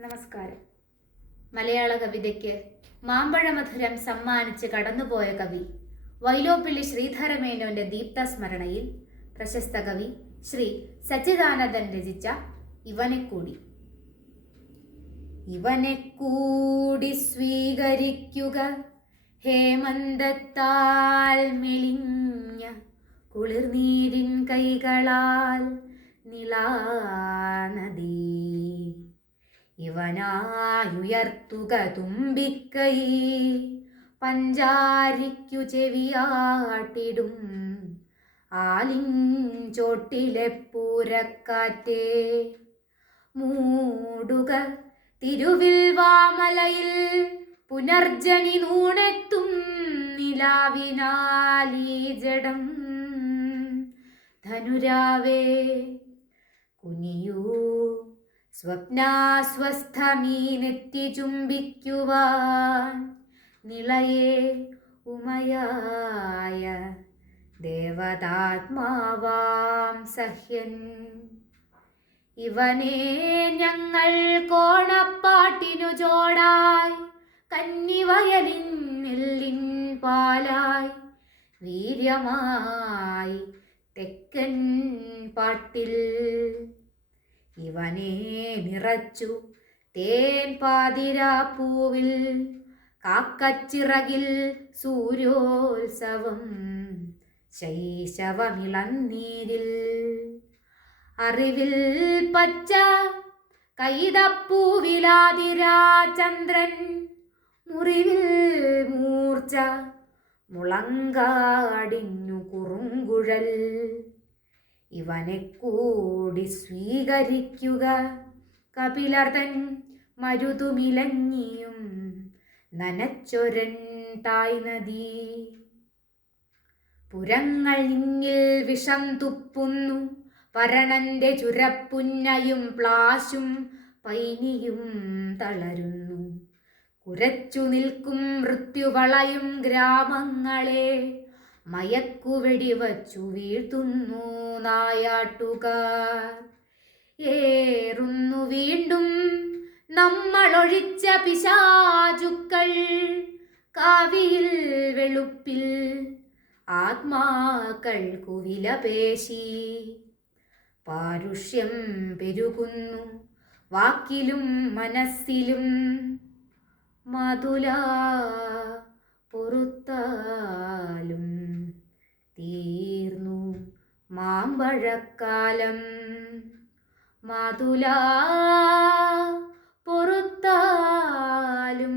നമസ്കാരം. മലയാള കവിതയ്ക്ക് മാമ്പഴമധുരം സമ്മാനിച്ച് കടന്നുപോയ കവി വൈലോപ്പിള്ളി ശ്രീധരമേനോന്റെ ദീപ്ത സ്മരണയിൽ പ്രശസ്ത കവി ശ്രീ സച്ചിദാനന്ദൻ രചിച്ച ഇവനെ കൂടി ഇവനെ കൂടി സ്വീകരിക്കുക ഹേമന്തത്താൽ മെലിഞ്ഞ കുളിർനീരിൻ കൈകളാൽ നിളാനദീ ഇവനായുയർത്തുക തുമ്പിക്കൈ. പഞ്ചാരിക്കു ചെവിയാട്ടിടും. ആലിഞ്ചോട്ടിലെ പൂരക്കാറ്റേ. മൂടുക തിരുവിൽ വാമലയിൽ. പുനർജനി നൂണെത്തും നിലാവിനാലീ ജഡം. ധനുരാവേ കുനിയൂ. സ്വപ്നാസ്വസ്ഥമീനെത്തി ചുംബിക്കുവാൻ നിളയെ ഉമയായ ദേവതാത്മാവാം സഹ്യൻ. ഇവനെ ഞങ്ങൾ കോണപ്പാട്ടിനു ചോടായി കന്നിവയലിൻ നെല്ലിൻ പാലായി വീര്യമായി തെക്കൻ പാട്ടിൽ ഇവനെ നിറച്ചു തേൻ പാതിരാപ്പൂവിൽ കാക്കച്ചിറകിൽ സൂര്യോത്സവം ശൈശവമിളന്നീരിൽ അറിവിൽ പച്ച കൈതപ്പൂവിലാതിരാ ചന്ദ്രൻ മുറിവിൽ മൂർച്ച മുളങ്കാടിഞ്ഞു കുറുങ്കുഴൽ. ഇവനെ കൂടി സ്വീകരിക്കുക. കപിലർതൻ മരുതുമിലഞ്ഞിയും നനച്ചൊരൻ തായ് നദി. പുരങ്ങൾ നിന്നിൽ വിഷം തുപ്പുന്നു. പരണന്റെ ചുരപ്പുന്നയും പ്ലാശും പൈനിയും തളരുന്നു. കുരച്ചു നിൽക്കും മൃത്യുവളയും ഗ്രാമങ്ങളെ. മയക്കുവെടി വച്ചു വീഴ്ത്തുന്നു നായാട്ടുകാർ. ഏറുന്നു വീണ്ടും നമ്മളൊഴിച്ച പിശാചുക്കൾ കാവിയിൽ വെളുപ്പിൽ ആത്മാക്കൾക്കു വിലപേശി പാരുഷ്യം പെരുകുന്നു വാക്കിലും മനസ്സിലും. മധുല പൊറുത്താലും തീർന്നു മാമ്പഴക്കാലം. മധുല പൊറുത്താലും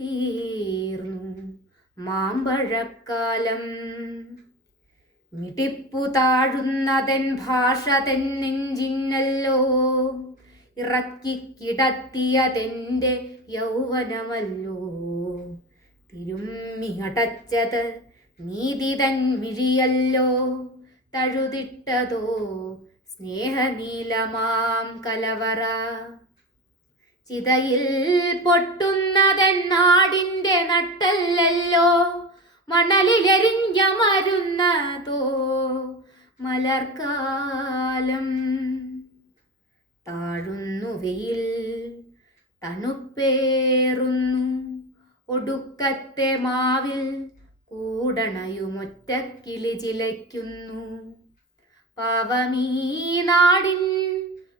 തീർന്നു മാമ്പഴക്കാലം. മിടിപ്പു താഴുന്നതൻ ഭാഷ തൻ നെഞ്ചിന്നല്ലോ. ഇറക്കിക്കിടത്തിയതെന്റെ യൗവനമല്ലോ. തിരുമ്മി അടച്ചത് നീതി തൻ വിഴിയല്ലോ തഴുതിട്ടതോ സ്നേഹനീലമാം കലവറ. ചിതയിൽ പൊട്ടുന്നതൻ നാടിന്റെ നട്ടല്ലല്ലോ. മണലിലെരിഞ്ഞ മരുന്നതോ മലർക്കാലം. താഴുന്നു വെയിൽ തണുപ്പേറുന്നു. ഒടുക്കത്തെ മാവിൽ കൂടണയുമൊറ്റക്കിളി ചിലയ്ക്കുന്നു. പാവമീ നാടിൻ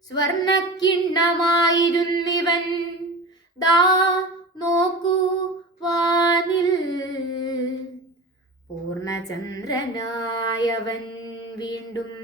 സ്വർണക്കിണ്ണമായിരുന്നിവൻ. ദാ നോക്കൂ വാനിൽ. പൂർണചന്ദ്രനായവൻ വീണ്ടും